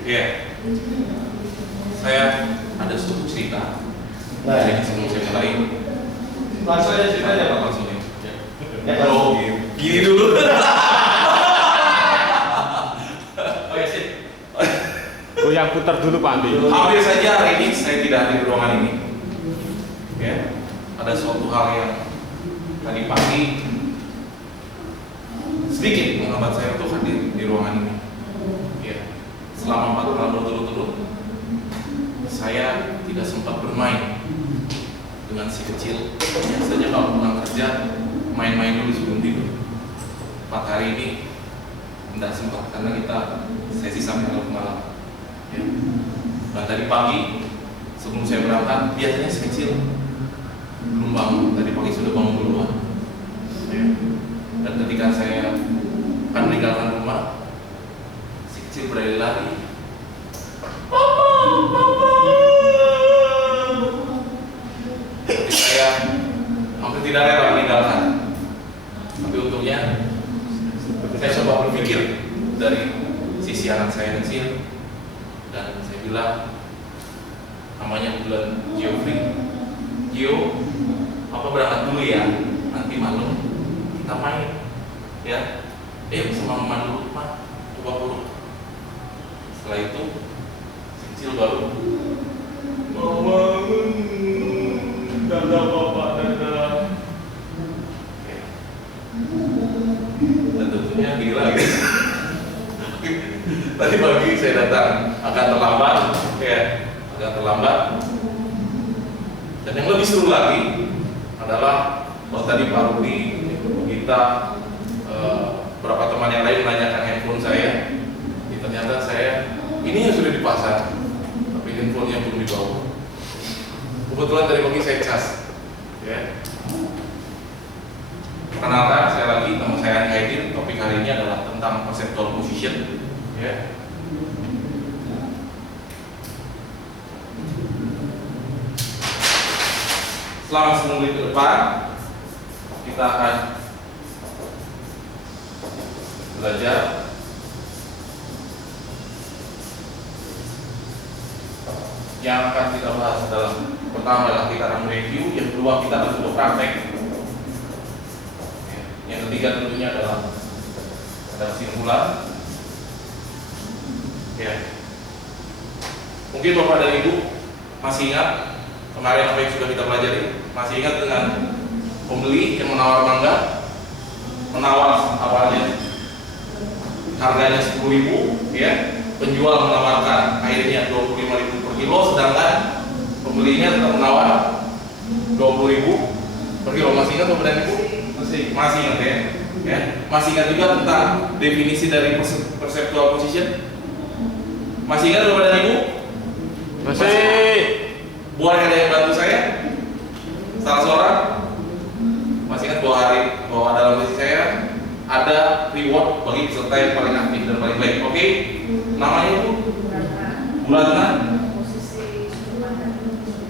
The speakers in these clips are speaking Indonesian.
Iya. Saya ada suatu cerita. Jadi sebelum saya mulai, Langsung aja ceritanya Pak. langsung ya. Ya, Oh, gini dulu. Oke, sip. Oh, yang putar dulu Pak Andi. Hampir saja hari ini saya tidak hadir di ruangan ini. Ya, ada suatu hal yang tadi pagi sedikit menghambat saya untuk hadir di ruangan ini. Ya, selama 4 malam berturut-turut saya tidak sempat bermain dengan si kecil. Biasanya kalau pulang kerja main-main dulu sebelum tidur. 4 hari ini tidak sempat karena kita sesi sampai malam. Ya. Dan tadi pagi sebelum saya berangkat biasanya si kecil belum bangun. Tadi pagi sudah bangun duluan. Ya. Dan ketika saya akan meninggalkan rumah, si kecil berlari-lari. Jadi saya hampir tidak rela meninggalkan. Tapi untungnya saya coba berpikir dari sisi anak saya yang kecil, dan saya bilang namanya bulan Geoffrey. Gio, apa berangkat dulu ya, nanti malam kita main ya. Sama mama dulu Pak, coba buruk. Setelah itu si kecil baru mama, dadah bapak, dadah. Dan tentunya gila gitu. Tadi pagi saya datang agak terlambat, agak terlambat. Dan yang lebih seru lagi adalah waktu tadi Pak Rudi, Ibu Gita, beberapa teman yang lain menanyakan handphone saya. Ternyata saya ini yang sudah dipasang, tapi handphonenya belum dibawa. Kebetulan tadi pagi saya cas. Ya. Perkenalkan, saya lagi, nama saya Andi Haidin. Topik hari ini adalah tentang perceptual position. Ya. Selama 10 menit ke depan kita akan belajar yang akan kita bahas adalah pertama adalah kita akan review, yang kedua kita akan coba praktek, yang ketiga tentunya adalah ada kesimpulan. Ya, mungkin Bapak dan Ibu masih ingat kemarin apa yang sudah kita pelajari? Masih ingat dengan pembeli yang menawar mangga, menawar awalnya harganya 10.000, ya, penjual menawarkan akhirnya 25.000 per kilo, sedangkan pembelinya tetap menawar 20.000 per kilo. Masih ingat Bapak dan Ibu? Masih ingat ya? Masih ingat juga tentang definisi dari perceptual position? Masih ingat Bapak dan Ibu? Masih. Boleh ada yang bantu saya? Salah seorang? Masih ingat bahwa dalam sesi saya ada reward bagi peserta yang paling aktif dan paling baik. Oke? Namanya itu? Bu Ratna.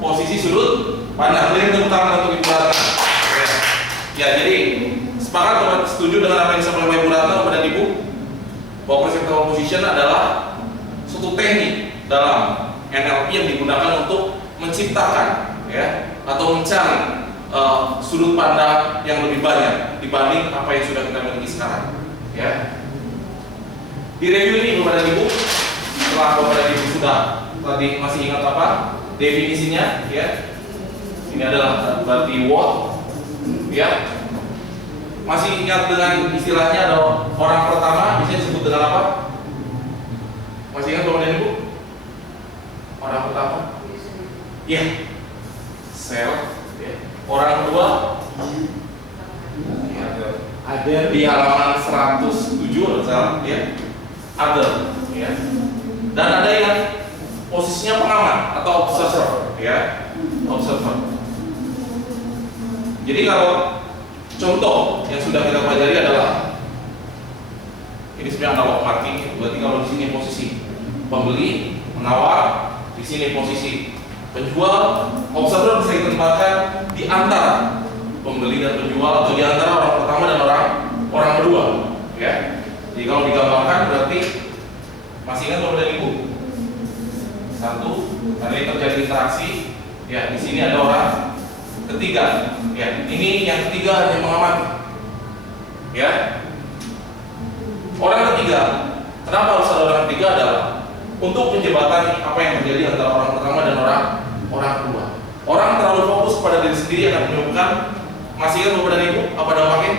Posisi sudut pandang. Beri tepuk tangan untuk Ibu Ratna. Ya, jadi sepakat Bapak setuju dengan apa yang disampaikan oleh Ibu Ratna, Bapak dan Ibu, bahwa perceptual position adalah suatu teknik dalam NLP yang digunakan untuk menciptakan, ya, atau mencari sudut pandang yang lebih banyak dibanding apa yang sudah kita miliki sekarang, ya. Di review ini Bapak dan Ibu, setelah Bapak dan Ibu sudah tadi masih ingat apa definisinya, ya, ini adalah berarti what, ya. Masih ingat dengan istilahnya ada orang pertama bisa disebut dengan apa? Masih ingat Bapak dan Ibu? Orang pertama? Iya, sel. Ya. Orang kedua? Ya, ada di halaman 107 salah, ya. Other, ya. Dan ada yang posisinya pengamat atau observer, ya. Observer. Jadi kalau contoh yang sudah kita pelajari adalah ini sebenarnya analog marking. Berarti kalau di sini posisi pembeli menawar, di sini posisi penjual, observer bisa ditempatkan di antara pembeli dan penjual atau di antara orang pertama dan orang kedua, ya. Jadi kalau digambarkan berarti masih ingat Bapak dan Ibu Satu, karena ini terjadi interaksi. Ya, di sini ada orang ketiga. Ya, ini yang ketiga hanya mengamati. Ya, orang ketiga. Kenapa harus ada orang ketiga adalah untuk menjembatani apa yang terjadi antara orang pertama dan orang kedua. Orang terlalu fokus pada diri sendiri akan menyebabkan, masih ingat Bapak dan Ibu apa dampaknya?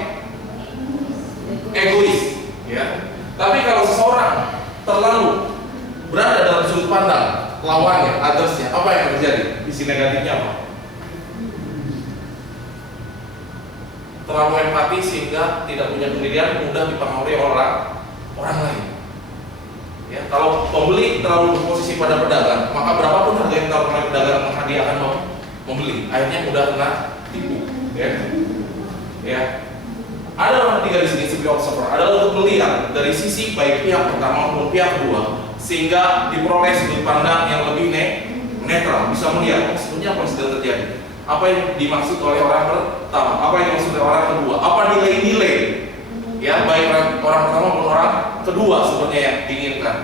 Egois. Ya. Tapi kalau seseorang terlalu berada dalam sudut pandang lawannya, othersnya, apa yang terjadi? Isi negatifnya apa? Terlalu empati sehingga tidak punya pendirian, mudah dipengaruhi orang lain. Ya, kalau pembeli terlalu berposisi pada pedagang, maka berapapun harga yang ditaruhkan oleh pedagang, maka dia akan membeli. Akhirnya mudah kena tipu. Ya. Ada orang ketiga di sini sebagai observer, adalah untuk melihat dari sisi baik pihak pertama maupun pihak kedua, sehingga diperoleh sudut pandang yang lebih netral, bisa melihat sebenarnya apa yang sedang terjadi, apa yang dimaksud oleh orang pertama, apa yang dimaksud oleh orang kedua, apa nilai-nilai, ya baik orang pertama maupun orang kedua sebenarnya yang diinginkan.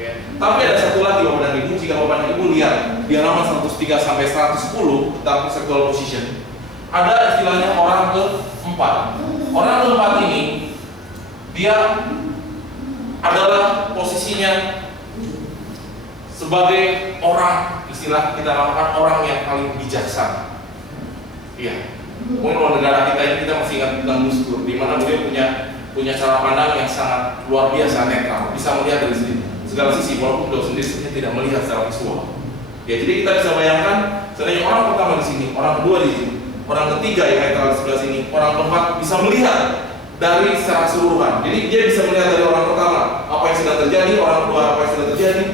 Ya. Tapi ada satu lagi Bapak dan Ibu, jika Bapak dan Ibu lihat di halaman 103 sampai 110 tentang sexual position, ada istilahnya orang keempat. Orang keempat ini dia adalah posisinya sebagai orang, istilah kita namakan orang yang paling bijaksana. Iya. Mungkin kalau negara kita ini kita masih ingat tentang Gus Dur, di mana beliau punya cara pandang yang sangat luar biasa, netral, bisa melihat dari segala sisi, walaupun beliau sendiri sebenarnya tidak melihat secara visual. Ya, jadi kita bisa bayangkan, sebenarnya orang pertama di sini, orang kedua di sini, orang ketiga yang netral di sebelah sini, orang keempat bisa melihat dari secara keseluruhan. Jadi dia bisa melihat dari orang pertama apa yang sedang terjadi, orang kedua apa yang sedang terjadi,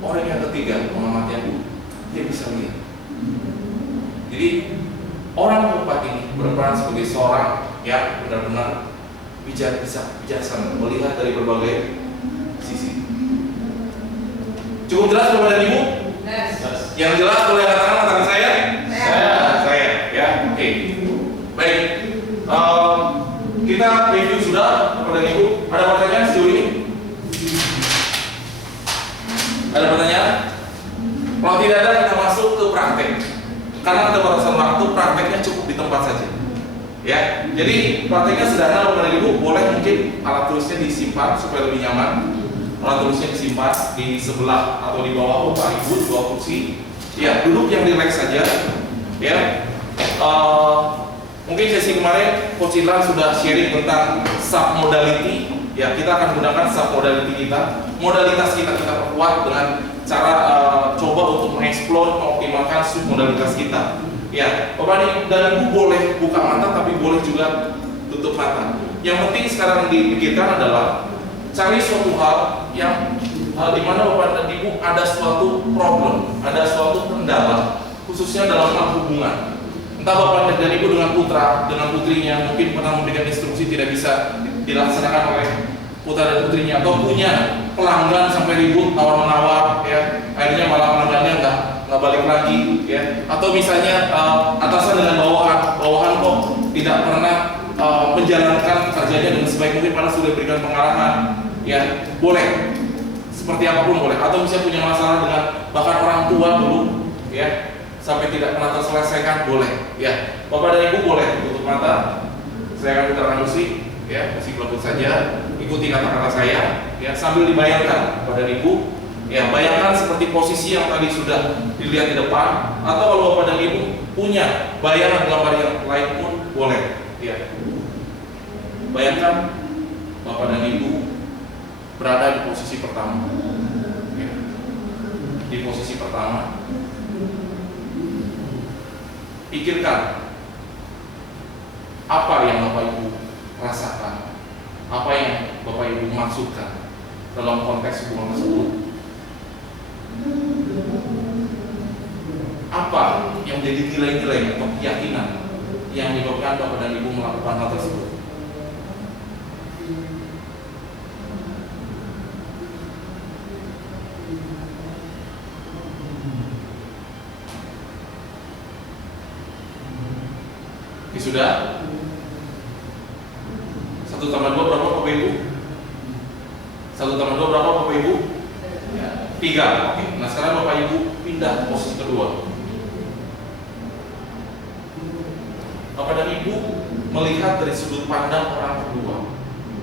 orang yang ketiga mengamati yang dulu, dia bisa melihat. Jadi orang keempat ini berperan sebagai seorang yang benar-benar bijaksana, melihat dari berbagai sisi. Cukup jelas Bapak dan Ibu? Yes. Yang jelas boleh katakan saya? Saya, ya. Oke. Baik. Kita review sudah Bapak dan Ibu. Ada pertanyaan sejauh ini? Ada pertanyaan? Kalau tidak ada, kita masuk ke praktek. Karena keterbatasan waktu, prakteknya cukup di tempat saja. Ya, jadi prakteknya sederhana Bapak dan Ibu. Boleh mungkin alat tulisnya disimpan supaya lebih nyaman. Alat tulisnya disimpan di sebelah atau di bawah Bapak Ibu, di bawah kursi. Ya, duduk yang rileks saja. Ya, mungkin sesi kemarin Coach Indra sudah sharing tentang submodality. Ya, kita akan gunakan submodality kita. Modalitas kita perkuat dengan cara coba untuk mengeksplor, mengoptimalkan submodalitas kita. Ya, Bapak dan Ibu boleh buka mata, tapi boleh juga tutup mata. Yang penting sekarang dipikirkan adalah cari suatu hal yang di mana Bapak dan Ibu ada suatu problem, ada suatu kendala, khususnya dalam hal hubungan. Entah Bapak dan Ibu dengan putra, dengan putrinya, mungkin pernah memberikan instruksi tidak bisa dilaksanakan oleh putra dan putrinya, atau punya pelanggan sampai ribut tawar-menawar, ya, akhirnya malah pelanggannya nggak balik lagi, ya. Atau misalnya atasan dengan bawahan kok tidak pernah menjalankan kerjanya dengan sebaik mungkin karena sudah berikan pengarahan, ya, boleh. Seperti apapun boleh. Atau misalnya punya masalah dengan bahkan orang tua dulu, ya, sampai tidak pernah terselesaikan, boleh. Ya, Bapak dan Ibu boleh tutup mata. Saya akan putarkan musik, ya, musik lembut saja. Ikuti kata-kata saya, ya, sambil dibayangkan Bapak dan Ibu. Ya, bayangkan seperti posisi yang tadi sudah dilihat di depan, atau kalau Bapak dan Ibu punya bayangan gambar yang lain pun boleh. Ya. Bayangkan Bapak dan Ibu berada di posisi pertama. Ya. Di posisi pertama. Pikirkan apa yang Bapak Ibu rasakan, apa yang Bapak Ibu maksudkan dalam konteks hubungan tersebut. Apa yang menjadi nilai-nilai atau keyakinan yang menyebabkan Bapak dan Ibu melakukan hal tersebut. Oke, sudah? 1 tambah 2 berapa Bapak Ibu? 1 tambah 2 berapa Bapak Ibu? 3. Oke. Nah sekarang Bapak Ibu pindah ke posisi kedua. Bapak dan Ibu melihat dari sudut pandang orang kedua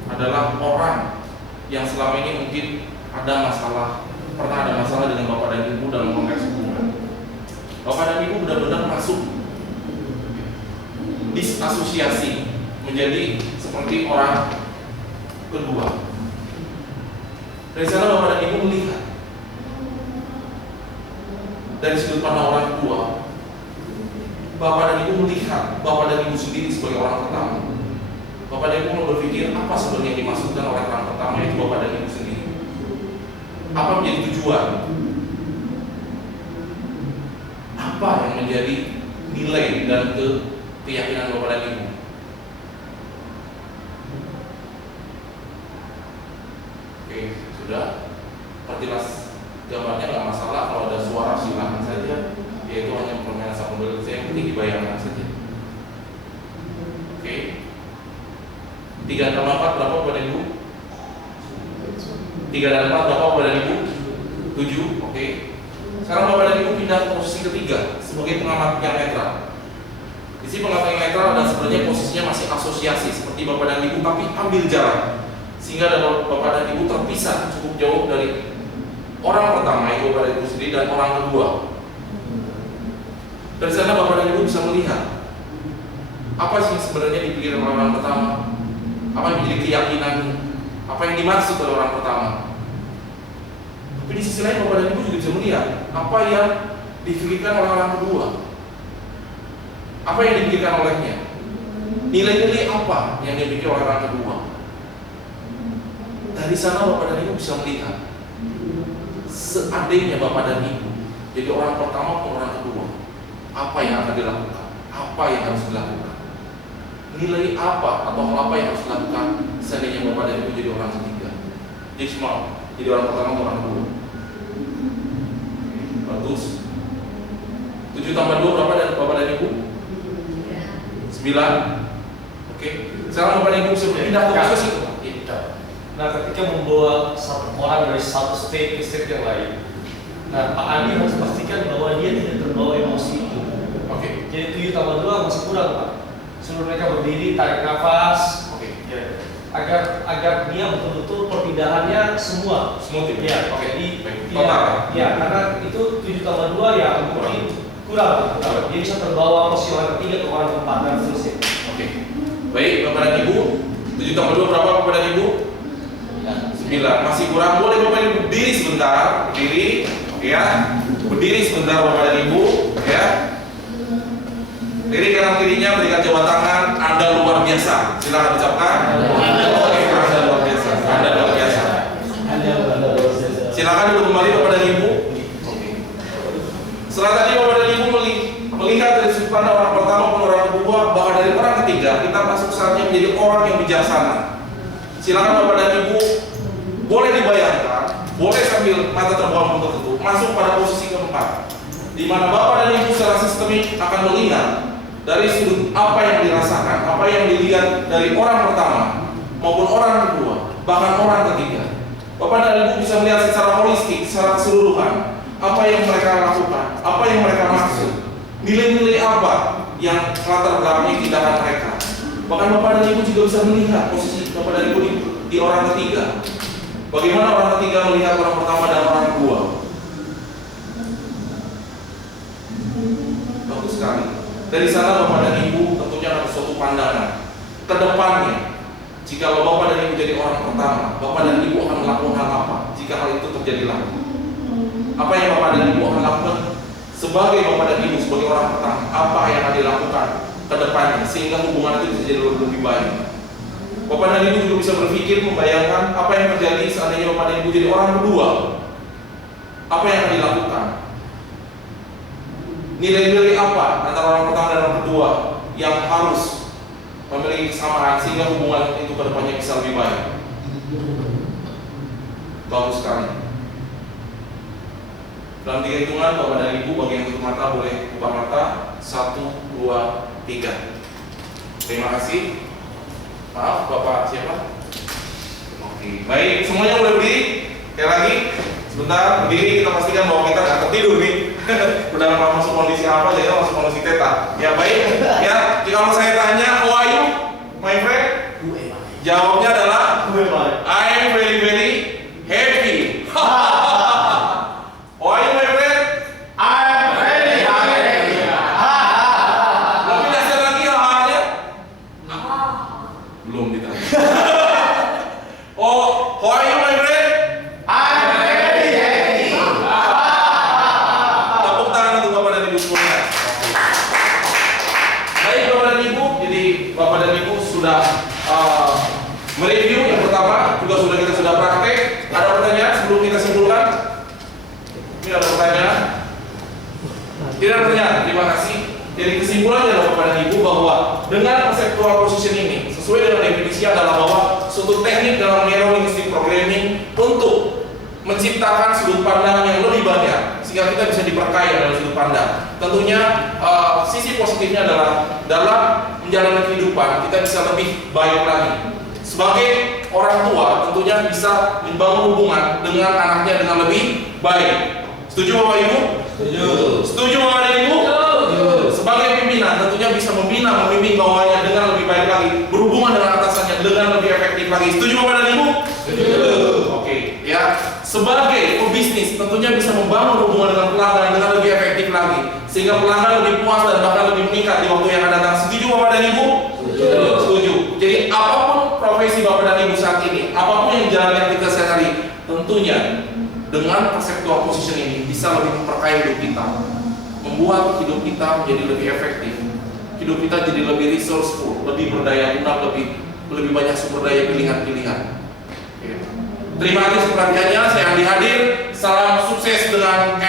adalah orang yang selama ini mungkin ada masalah, pernah ada masalah dengan Bapak dan Ibu dalam konteks hubungan. Bapak dan Ibu benar-benar masuk disasosiasi menjadi seperti orang kedua. Dari sana Bapak dan Ibu melihat dari sudut pandang orang kedua. Bapak dan Ibu melihat Bapak dan Ibu sendiri sebagai orang pertama. Bapak dan Ibu mau berpikir apa sebenarnya yang dimaksudkan oleh orang pertama, yaitu Bapak dan Ibu sendiri. Apa menjadi tujuan? Apa yang menjadi nilai dan keyakinan Bapak dan Ibu? Oke, sudah. Perjelas gambarnya nggak masalah, kalau ada suara silakan saja. Yaitu hanya permainan sapu belut, yang penting dibayangkan saja. Oke. 3 tambah 4 berapa Bapak dan Ibu? 3 dan 4 berapa Bapak dan Ibu? 7. Oke. Sekarang Bapak dan Ibu pindah ke posisi ketiga sebagai pengamat yang netral. Di sini pengamat yang netral dan sebenarnya posisinya masih asosiasi seperti Bapak dan Ibu, tapi ambil jarak sehingga Bapak dan Ibu terpisah cukup jauh dari orang pertama, yaitu Bapak dan Ibu sendiri, dan orang kedua. Dari sana Bapak dan Ibu bisa melihat apa sih sebenarnya dipikirkan oleh orang pertama, apa yang menjadi keyakinannya, apa yang dimaksud oleh orang pertama. Tapi di sisi lain Bapak dan Ibu juga bisa melihat apa yang dipikirkan oleh orang kedua, apa yang dipikirkan olehnya, nilai-nilai apa yang dimiliki oleh orang kedua. Dari sana Bapak dan Ibu bisa melihat seandainya Bapak dan Ibu jadi orang pertama maupun orang kedua, apa yang akan dilakukan, apa yang harus dilakukan, nilai apa atau hal apa yang harus dilakukan seandainya Bapak dan Ibu jadi orang ketiga, jadi semua jadi orang pertama atau orang kedua. Bagus. 7 tambah 2 berapa dan Bapak dan Ibu? 9. Oke. Sekarang Bapak dan Ibu bisa pindah ke posisi itu. Nah, ketika membawa satu orang dari satu state ke state yang lain, nah Pak Andi harus pastikan bahwa dia tidak terbawa emosi itu. Oke. Jadi 7 tambah 2 masih kurang, Pak. Suruh mereka berdiri, tarik nafas. Oke. Ya. Agar dia betul-betul perpindahannya semua. Smooth. Ya. Oke. Jadi Total. ya, karena itu 7 tambah 2 ya mungkin kurang. Dia bisa terbawa emosi orang ketiga ke orang keempat dan seterusnya. Oke. Baik, Bapak dan Ibu. 7 tambah 2 berapa Bapak dan Ibu? 9. Masih kurang. Boleh Bapak dan Ibu berdiri sebentar, berdiri, ya. Berdiri sebentar Bapak dan Ibu, ya. Diri kanan kirinya, berikan jabat tangan. Anda luar biasa. Silakan ucapkan. Oke, Anda luar biasa. Anda luar biasa. Silakan duduk kembali Bapak dan Ibu. Setelah tadi Bapak dan Ibu melihat dari sudut pandang orang pertama maupun orang kedua, bahkan dari orang ketiga, kita masuk saatnya menjadi orang yang bijaksana. Silakan Bapak dan Ibu, boleh dibayangkan, boleh sambil mata terbuang tertutup, masuk pada posisi keempat, di mana Bapak dan Ibu secara sistemik akan melihat dari sudut apa yang dirasakan, apa yang dilihat dari orang pertama maupun orang kedua, bahkan orang ketiga. Bapak dan Ibu bisa melihat secara holistik, secara keseluruhan, apa yang mereka lakukan, apa yang mereka maksud, nilai-nilai apa yang latar belakangi tindakan mereka. Bahkan Bapak dan Ibu juga bisa melihat posisi Bapak dan Ibu di orang ketiga. Bagaimana orang ketiga melihat orang pertama dan orang kedua. Bagus sekali. Dari sana Bapak dan Ibu tentunya ada suatu pandangan ke depannya. Jika Bapak dan Ibu jadi orang pertama, Bapak dan Ibu akan melakukan hal apa jika hal itu terjadi lagi? Apa yang Bapak dan Ibu akan lakukan sebagai Bapak dan Ibu sebagai orang pertama? Apa yang akan dilakukan ke depannya sehingga hubungan itu bisa jadi lebih baik? Bapak dan Ibu juga bisa berpikir, membayangkan apa yang terjadi seandainya Bapak dan Ibu jadi orang kedua. Apa yang akan dilakukan? Nilai-nilai apa antara orang pertama dan orang kedua yang harus memiliki kesamaan sehingga hubungan itu ke depannya bisa lebih baik? Bagus sekali. Dalam 3 hitungan Bapak dan Ibu bagi yang tutup mata boleh buka mata. 1, 2, 3. Terima kasih. Maaf Bapak siapa? Oke. Baik, semuanya boleh berdiri. Sekali lagi sebentar. Sebentar, berdiri, kita pastikan bahwa kita nggak tertidur nih. Udah masuk kondisi apa, jadi masuk kondisi teta. Ya baik, ya. Jika kalau saya tanya, how are you, my friend? Jawabnya adalah I'm very very happy. How are you, my friend? Lebih dasar lagi hal-halnya? Belum ditanya. Oh, how are you, my friend? Tepuk tangan untuk Bapak dan Ibu semuanya. Baik Bapak dan Ibu, jadi Bapak dan Ibu sudah mereview yang pertama, juga sudah praktek. Ada pertanyaan sebelum kita simpulkan? Ini ada pertanyaan? Tidak ada pertanyaan, terima kasih. Jadi kesimpulannya adalah Bapak dan Ibu bahwa dengan conceptual position ini sesuai dengan definisi adalah bahwa suatu teknik dalam neurolinguistic programming untuk menciptakan sudut pandang yang lebih banyak sehingga kita bisa diperkaya dalam sudut pandang. Tentunya sisi positifnya adalah dalam menjalani kehidupan kita bisa lebih baik lagi. Sebagai orang tua tentunya bisa membangun hubungan dengan anaknya dengan lebih baik. Setuju Bapak Ibu? Setuju. Setuju Bapak dan Ibu? Sebagai pimpinan tentunya bisa membina, membimbing bawahannya dengan lebih baik lagi, berhubungan dengan atasannya dengan lebih efektif lagi. Setuju Bapak dan Ibu? Setuju. Oke, ya. Sebagai pebisnis tentunya bisa membangun hubungan dengan pelanggan dengan lebih efektif lagi, sehingga pelanggan lebih puas dan bahkan lebih meningkat di waktu yang akan datang. Setuju Bapak dan Ibu? Setuju. Setuju. Jadi apapun profesi Bapak dan Ibu saat ini, apapun yang jalan yang kita sehari, tentunya dengan conceptual position ini bisa lebih memperkaya hidup kita, membuat hidup kita menjadi lebih efektif, hidup kita jadi lebih resourceful, lebih berdaya guna, lebih banyak sumber daya pilihan-pilihan. Terima kasih perhatiannya. Saya Andi Hadir. Salam sukses dengan